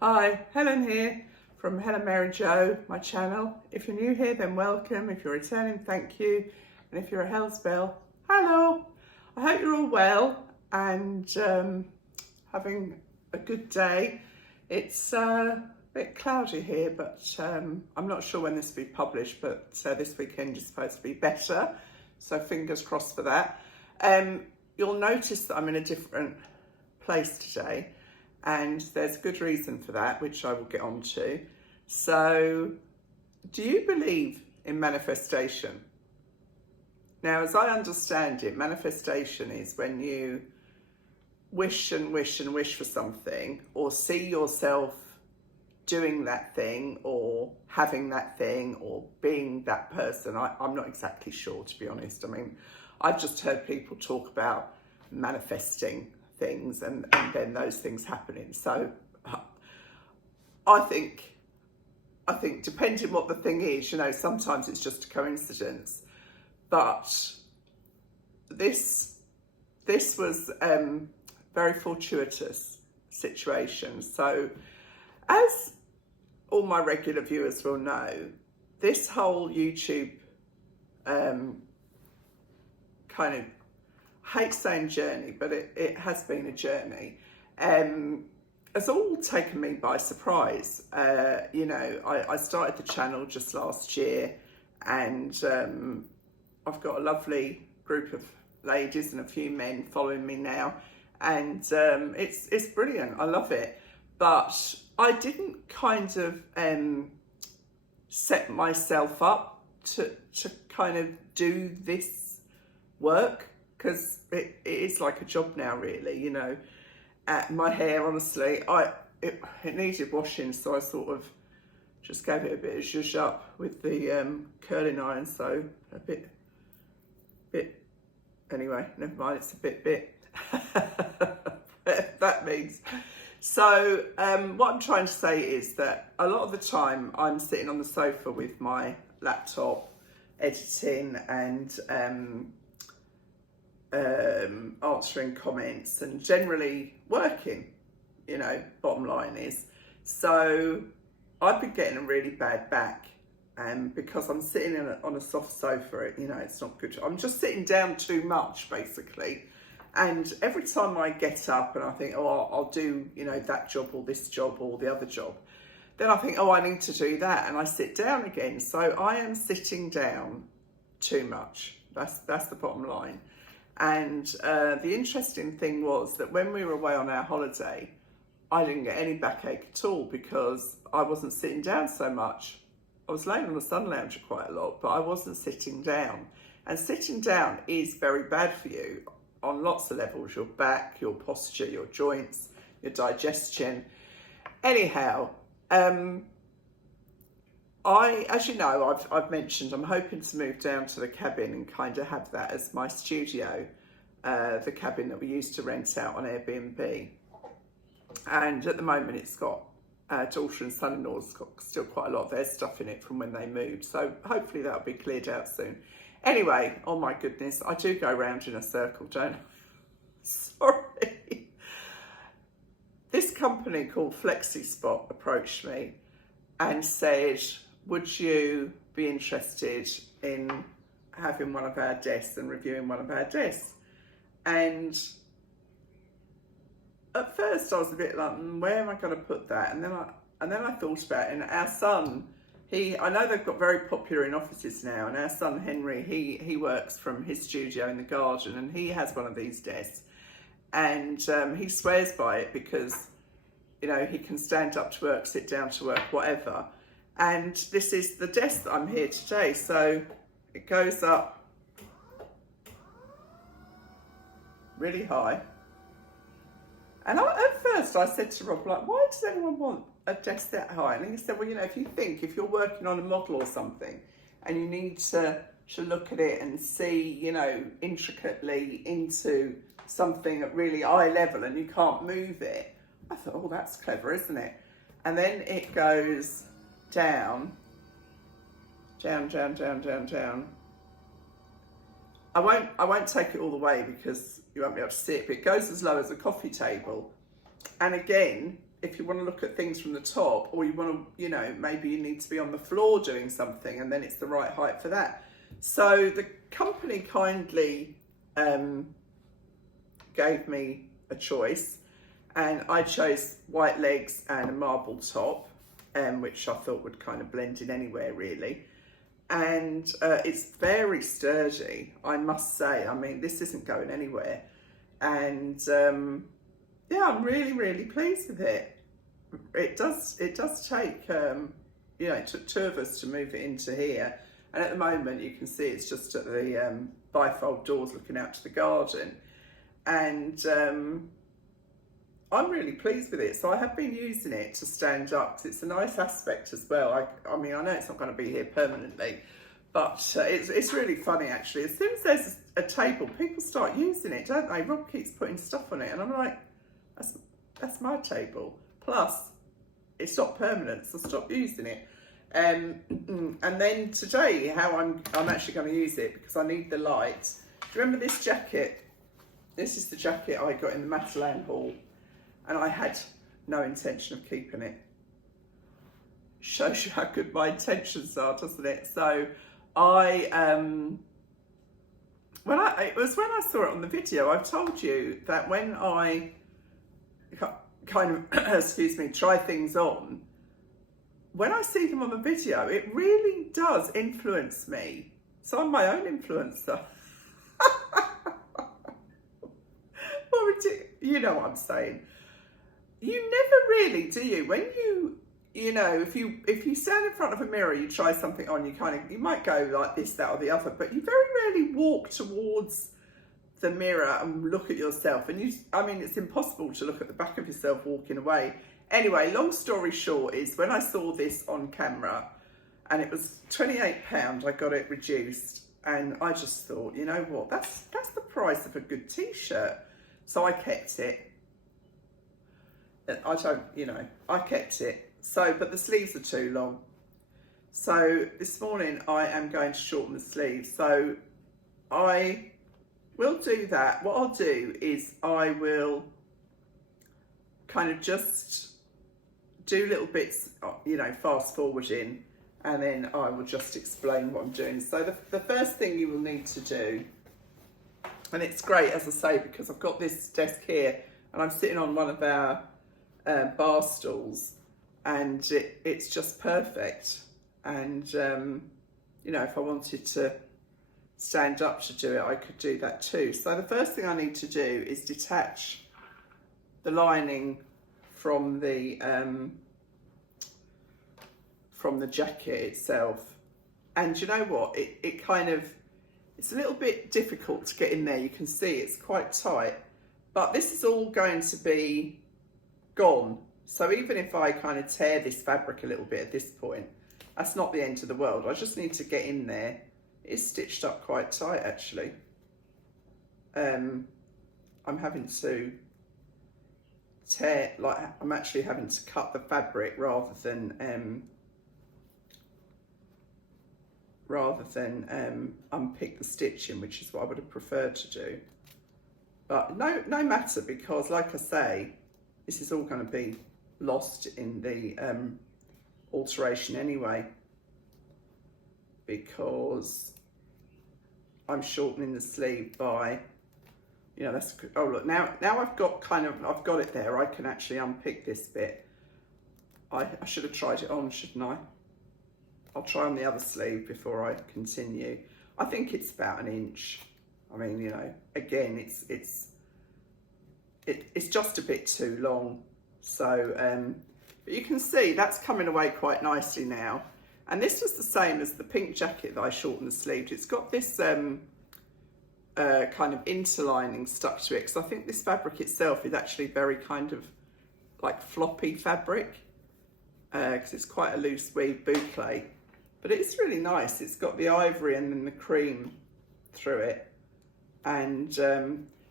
Hi, Helen here from Helen Mary Jo, my channel. If you're new here, then welcome. If you're returning, thank you. And if you're a Hellsbell, hello. I hope you're all well and having a good day. It's a bit cloudy here, but I'm not sure when this will be published, but this weekend is supposed to be better. So fingers crossed for that. You'll notice that I'm in a different place today. And there's a good reason for that, which I will get on to. So, do you believe in manifestation? Now, as I understand it, manifestation is when you wish and wish and wish for something, or see yourself doing that thing, or having that thing, or being that person. I'm not exactly sure, to be honest. I mean, I've just heard people talk about manifesting things and then those things happening. So I think depending what the thing is, sometimes it's just a coincidence, but this was very fortuitous situation. So as all my regular viewers will know, this whole YouTube kind of, I hate saying journey, but it has been a journey. It's all taken me by surprise. I started the channel just last year, and I've got a lovely group of ladies and a few men following me now, and it's brilliant. I love it. But I didn't kind of set myself up to kind of do this work, because it is like a job now, really. My hair, honestly, it needed washing, so I sort of just gave it a bit of zhuzh up with the curling iron. So a bit. Anyway, never mind. It's a bit. That means. So what I'm trying to say is that a lot of the time I'm sitting on the sofa with my laptop, editing and answering comments and generally working, bottom line is. So I've been getting a really bad back, and because I'm sitting on a soft sofa, it's not good. I'm just sitting down too much, basically. And every time I get up and I think, I'll do, that job or this job or the other job, then I think, I need to do that, and I sit down again. So I am sitting down too much. That's the bottom line. And the interesting thing was that when we were away on our holiday, I didn't get any backache at all because I wasn't sitting down so much. I was laying on the sun lounger quite a lot, but I wasn't sitting down. And sitting down is very bad for you on lots of levels: your back, your posture, your joints, your digestion. Anyhow, as you know, I've mentioned I'm hoping to move down to the cabin and kind of have that as my studio, the cabin that we used to rent out on Airbnb. And at the moment it's got daughter and son-in-law's got still quite a lot of their stuff in it from when they moved. So hopefully that'll be cleared out soon. Anyway, oh my goodness, I do go round in a circle, don't I? Sorry. This company called FlexiSpot approached me and said, would you be interested in having one of our desks and reviewing one of our desks? And at first I was a bit like, where am I going to put that? And then I thought about it, and our son, I know they've got very popular in offices now, and our son Henry, he works from his studio in the garden, and he has one of these desks, and he swears by it because, he can stand up to work, sit down to work, whatever. And this is the desk that I'm here today. So it goes up really high. And at first I said to Rob, why does anyone want a desk that high? And he said, well, if you're working on a model or something and you need to look at it and see, intricately into something at really eye level and you can't move it. I thought, that's clever, isn't it? And then it goes down. I won't take it all the way because you won't be able to see it, but it goes as low as a coffee table. And again, if you want to look at things from the top, or you want to, you know, maybe you need to be on the floor doing something, and then it's the right height for that. So the company kindly gave me a choice, and I chose white legs and a marble top, which I thought would kind of blend in anywhere really. And it's very sturdy, I must say. I mean, this isn't going anywhere. And yeah, I'm really pleased with it. It does take, you know, it took 2 of us to move it into here. And at the moment, you can see it's just at the bifold doors looking out to the garden. And I'm really pleased with it. So I have been using it to stand up, because it's a nice aspect as well. I mean, I know it's not going to be here permanently, but it's really funny actually. As soon as there's a table, people start using it, don't they? Rob keeps putting stuff on it, and I'm like, that's my table. Plus, it's not permanent, so stop using it. And then today, how I'm actually going to use it, because I need the light. Do you remember this jacket? This is the jacket I got in the Matalan haul, and I had no intention of keeping it. Shows you how good my intentions are, doesn't it? So it was when I saw it on the video. I've told you that when I kind of, excuse me, try things on, when I see them on the video, it really does influence me. So I'm my own influencer. You know what I'm saying. You never really, do you? When you know, if you stand in front of a mirror, you try something on, you might go like this, that, or the other, but you very rarely walk towards the mirror and look at yourself. And I mean, it's impossible to look at the back of yourself walking away. Anyway, long story short is, when I saw this on camera, and it was £28, I got it reduced, and I just thought, you know what, that's the price of a good t-shirt. So I kept it. I kept it. So, but the sleeves are too long. So this morning I am going to shorten the sleeves. So I will do that. What I'll do is I will kind of just do little bits, you know, fast forwarding, and then I will just explain what I'm doing. So the first thing you will need to do, and it's great, as I say, because I've got this desk here and I'm sitting on one of our bar stools, and it's just perfect. And you know, if I wanted to stand up to do it, I could do that too. So the first thing I need to do is detach the lining from the jacket itself. And you know what, it kind of, it's a little bit difficult to get in there. You can see it's quite tight, but this is all going to be gone. So even if I kind of tear this fabric a little bit at this point, that's not the end of the world. I just need to get in there. It's stitched up quite tight actually. I'm having to tear, like I'm actually having to cut the fabric rather than unpick the stitching, which is what I would have preferred to do. But no matter, because like I say, this is all going to be lost in the alteration anyway, because I'm shortening the sleeve by, you know, that's, oh look, now I've got it there. I can actually unpick this bit. I should have tried it on, shouldn't I? I'll try on the other sleeve before I continue. I think it's about 1 inch. I mean, you know, again, it's just a bit too long. So, but you can see that's coming away quite nicely now. And this was the same as the pink jacket that I shortened the sleeve. It's got this kind of interlining stuck to it, because I think this fabric itself is actually very kind of like floppy fabric, because it's quite a loose weave boucle. But it's really nice. It's got the ivory and then the cream through it. And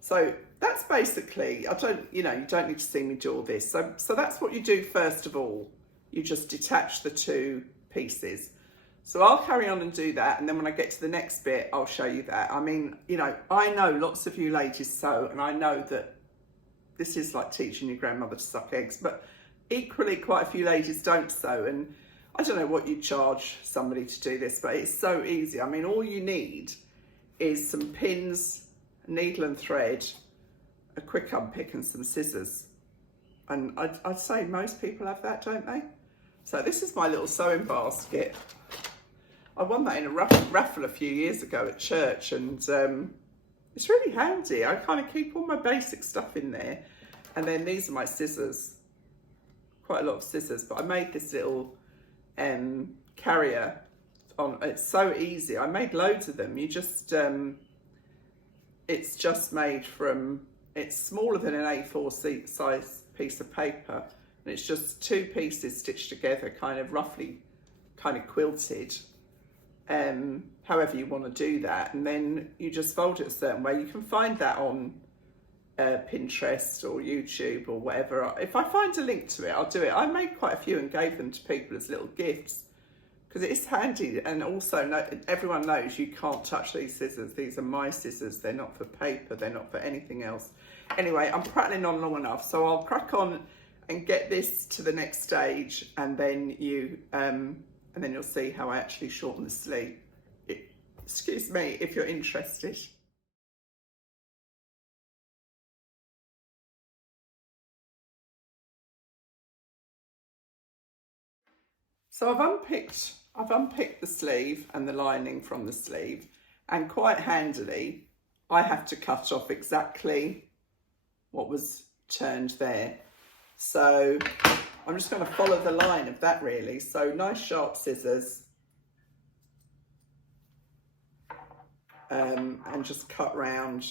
so that's basically, you don't need to see me do all this. So that's what you do first of all. You just detach the 2 pieces. So I'll carry on and do that. And then when I get to the next bit, I'll show you that. I mean, you know, I know lots of you ladies sew, and I know that this is like teaching your grandmother to suck eggs, but equally quite a few ladies don't sew, and I don't know what you charge somebody to do this, but it's so easy. I mean, all you need is some pins, needle and thread, a quick unpick and some scissors. And I'd say most people have that, don't they? So this is my little sewing basket. I won that in a raffle a few years ago at church, and it's really handy. I kind of keep all my basic stuff in there. And then these are my scissors, quite a lot of scissors, but I made this little carrier on. It's so easy. I made loads of them. You just, it's just made from, it's smaller than an A4 size piece of paper, and it's just 2 pieces stitched together, kind of roughly kind of quilted, however you want to do that, and then you just fold it a certain way. You can find that on Pinterest or YouTube or whatever. If I find a link to it, I'll do it. I made quite a few and gave them to people as little gifts because it is handy, and also everyone knows you can't touch these scissors. These are my scissors. They're not for paper. They're not for anything else. Anyway, I'm prattling on long enough, so I'll crack on and get this to the next stage, and then you'll see how I actually shorten the sleeve. Excuse me if you're interested. So I've unpicked the sleeve and the lining from the sleeve, and quite handily, I have to cut off exactly what was turned there. So I'm just going to follow the line of that really. So nice sharp scissors, and just cut round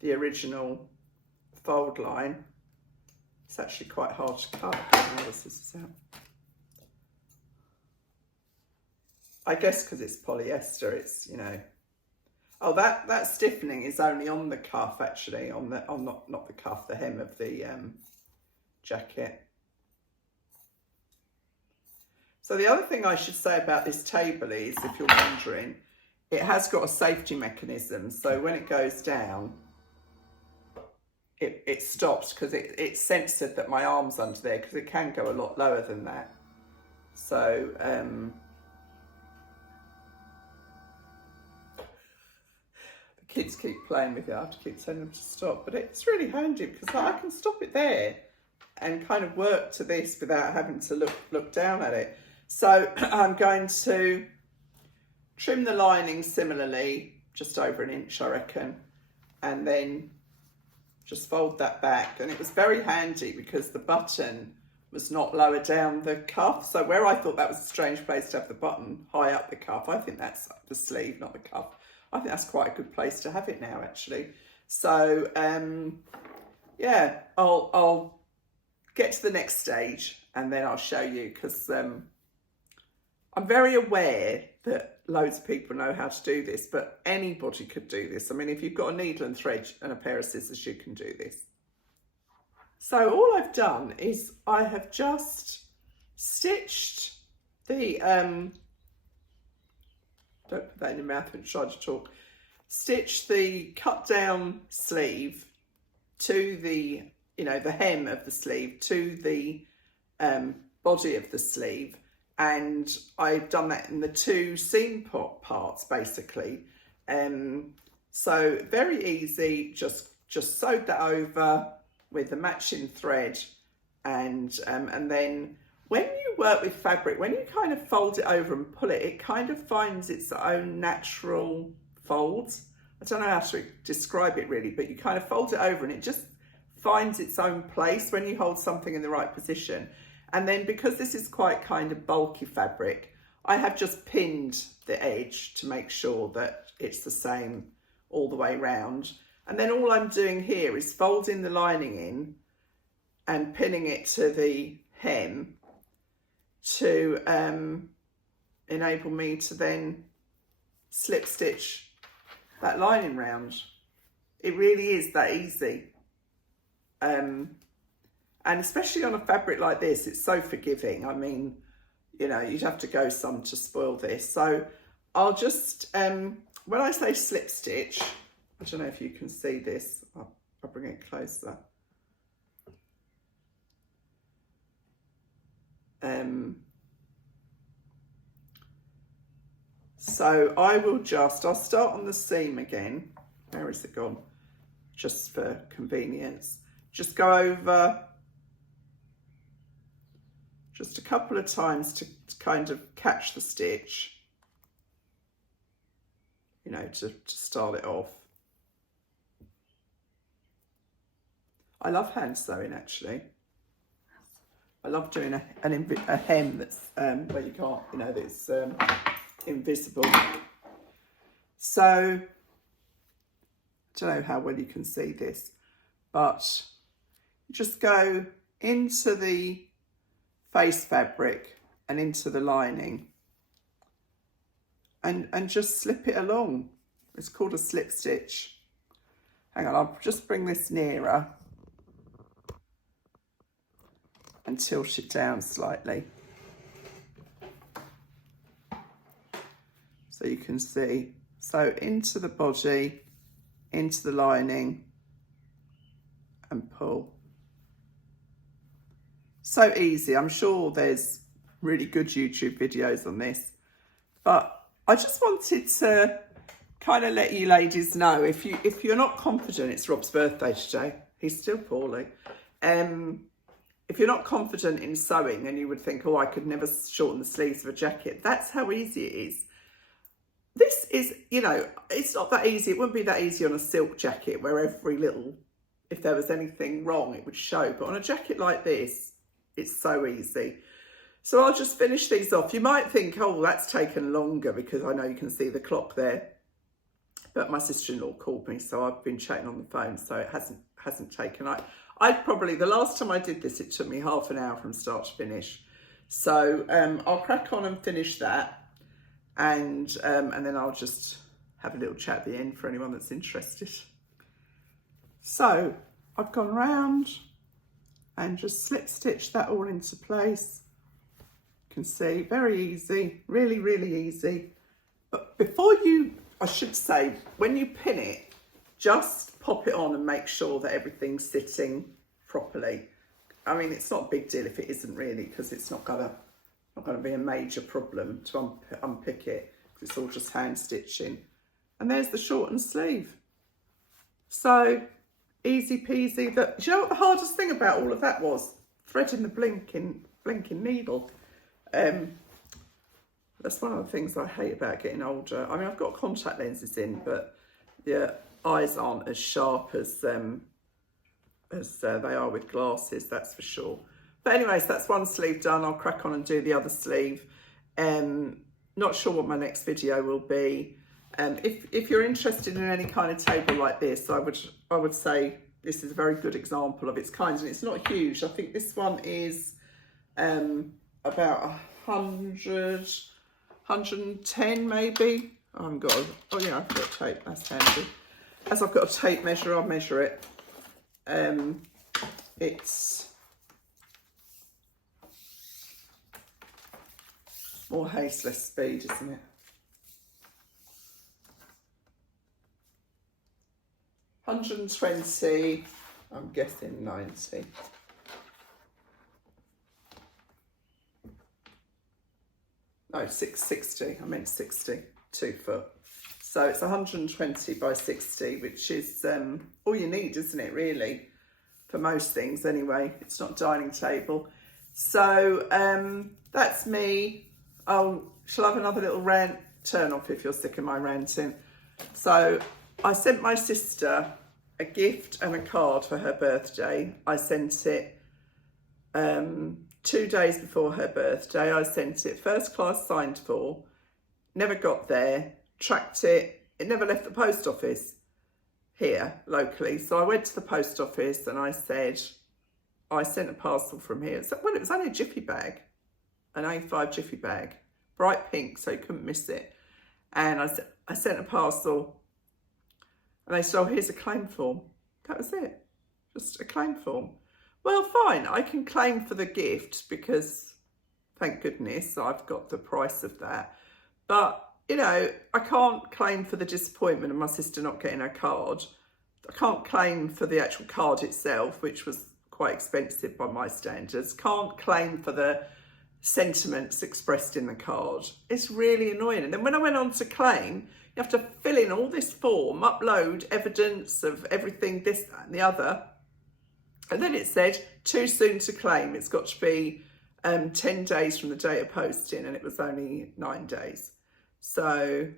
the original fold line. It's actually quite hard to cut. All the scissors out. I guess because it's polyester, it's, you know. Oh, that stiffening is only on the cuff, actually, on not the cuff, the hem of the jacket. So the other thing I should say about this table is, if you're wondering, it has got a safety mechanism. So when it goes down, it stops, because it's censored that my arm's under there, because it can go a lot lower than that. So kids keep playing with it. I have to keep telling them to stop, but it's really handy because I can stop it there and kind of work to this without having to look down at it. So I'm going to trim the lining similarly, just over 1 inch, I reckon, and then just fold that back. And it was very handy because the button was not lower down the cuff. So where I thought that was a strange place to have the button high up the cuff, I think that's the sleeve, not the cuff. I think that's quite a good place to have it now, actually. So, yeah, I'll get to the next stage and then I'll show you, because I'm very aware that loads of people know how to do this, but anybody could do this. I mean, if you've got a needle and thread and a pair of scissors, you can do this. So all I've done is I have just stitched the... don't put that in your mouth and try to talk. Stitch the cut down sleeve to the, you know, the hem of the sleeve to the body of the sleeve, and I've done that in the 2 seam parts basically. So very easy. Just sewed that over with the matching thread, and then when you work with fabric, when you kind of fold it over and pull it, it kind of finds its own natural folds. I don't know how to describe it really, but you kind of fold it over and it just finds its own place when you hold something in the right position. And then because this is quite kind of bulky fabric, I have just pinned the edge to make sure that it's the same all the way round. And then all I'm doing here is folding the lining in and pinning it to the hem to enable me to then slip stitch that lining round. It really is that easy. And especially on a fabric like this, it's so forgiving. I mean, you know, you'd have to go some to spoil this. So I'll just, when I say slip stitch, I don't know if you can see this. I'll bring it closer. So I'll start on the seam again. Where is it gone? Just for convenience. Just go over just a couple of times to kind of catch the stitch, you know, to start it off. I love hand sewing actually. I love doing a hem that's where you can't, you know, that's invisible. So I don't know how well you can see this, but just go into the face fabric and into the lining and just slip it along. It's called a slip stitch. Hang on, I'll just bring this nearer and tilt it down slightly so you can see. So into the body, into the lining and pull. So easy. I'm sure there's really good YouTube videos on this, but I just wanted to kind of let you ladies know, if you're not confident, it's Rob's birthday today. He's still poorly. If you're not confident in sewing and you would think, oh, I could never shorten the sleeves of a jacket, that's how easy it is. This is, you know, it's not that easy. It wouldn't be that easy on a silk jacket where every little, if there was anything wrong, it would show. But on a jacket like this, it's so easy. So I'll just finish these off. You might think, oh, that's taken longer because I know you can see the clock there. But my sister-in-law called me, so I've been chatting on the phone, so it hasn't taken. I'd probably, the last time I did this, it took me half an hour from start to finish. So I'll crack on and finish that. And then I'll just have a little chat at the end for anyone that's interested. So I've gone round and just slip stitch that all into place. You can see, very easy, really, really easy. But before you, I should say, when you pin it, just pop it on and make sure that everything's sitting properly. I mean, it's not a big deal if it isn't really, because it's not gonna be a major problem to unpick it, because it's all just hand stitching. And there's the shortened sleeve. So easy peasy. Do you know what the hardest thing about all of that was? Threading the blinking needle. That's one of the things I hate about getting older. I mean, I've got contact lenses in, but the eyes aren't as sharp as they are with glasses, that's for sure. But anyways, that's one sleeve done. I'll crack on and do the other sleeve. Not sure what my next video will be. If you're interested in any kind of table like this, I would say this is a very good example of its kind, and it's not huge. I think this one is about 100, 110 maybe. Oh yeah, I've got tape, that's handy. As I've got a tape measure, I'll measure it. It's more haste, less speed, isn't it? 120, I'm guessing 90. No, 660, I meant 60, 2 foot. So it's 120 by 60, which is all you need, isn't it, really? For most things anyway. It's not dining table. So that's me. Oh, shall I have another little rant? Turn off if you're sick of my ranting. So I sent my sister a gift and a card for her birthday. I sent it 2 days before her birthday. I sent it first class signed for, never got there, tracked it. It never left the post office here locally. So I went to the post office and I said, I sent a parcel from here. So, well, it was only a jiffy bag, an A5 jiffy bag, bright pink, so you couldn't miss it. And I sent a parcel and they said, oh, here's a claim form. That was it, just a claim form. Well, fine, I can claim for the gift because, thank goodness, I've got the price of that. But, you know, I can't claim for the disappointment of my sister not getting her card. I can't claim for the actual card itself, which was quite expensive by my standards. Can't claim for the sentiments expressed in the card. It's really annoying. And then when I went on to claim, you have to fill in all this form, upload evidence of everything, this, that and the other. And then it said, too soon to claim. It's got to be 10 days from the date of posting, and it was only 9 days. So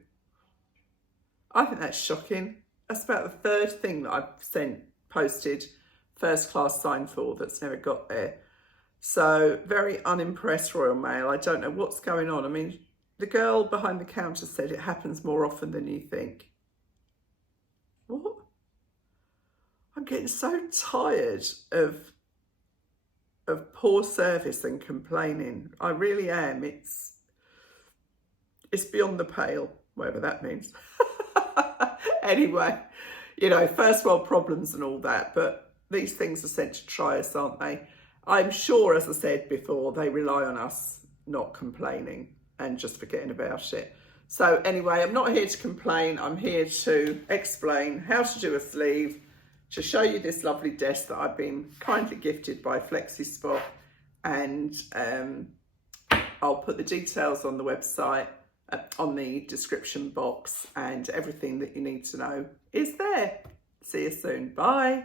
I think that's shocking. That's about the third thing that I've posted first class signed for that's never got there. So very unimpressed, Royal Mail. I don't know what's going on. I mean, the girl behind the counter said it happens more often than you think. What? I'm getting so tired of poor service and complaining. I really am. It's beyond the pale, whatever that means. Anyway, you know, first world problems and all that, but these things are sent to try us, aren't they? I'm sure, as I said before, they rely on us not complaining and just forgetting about it. So anyway, I'm not here to complain. I'm here to explain how to do a sleeve, to show you this lovely desk that I've been kindly gifted by FlexiSpot, and I'll put the details on the website, on the description box, and everything that you need to know is there. See you soon. Bye.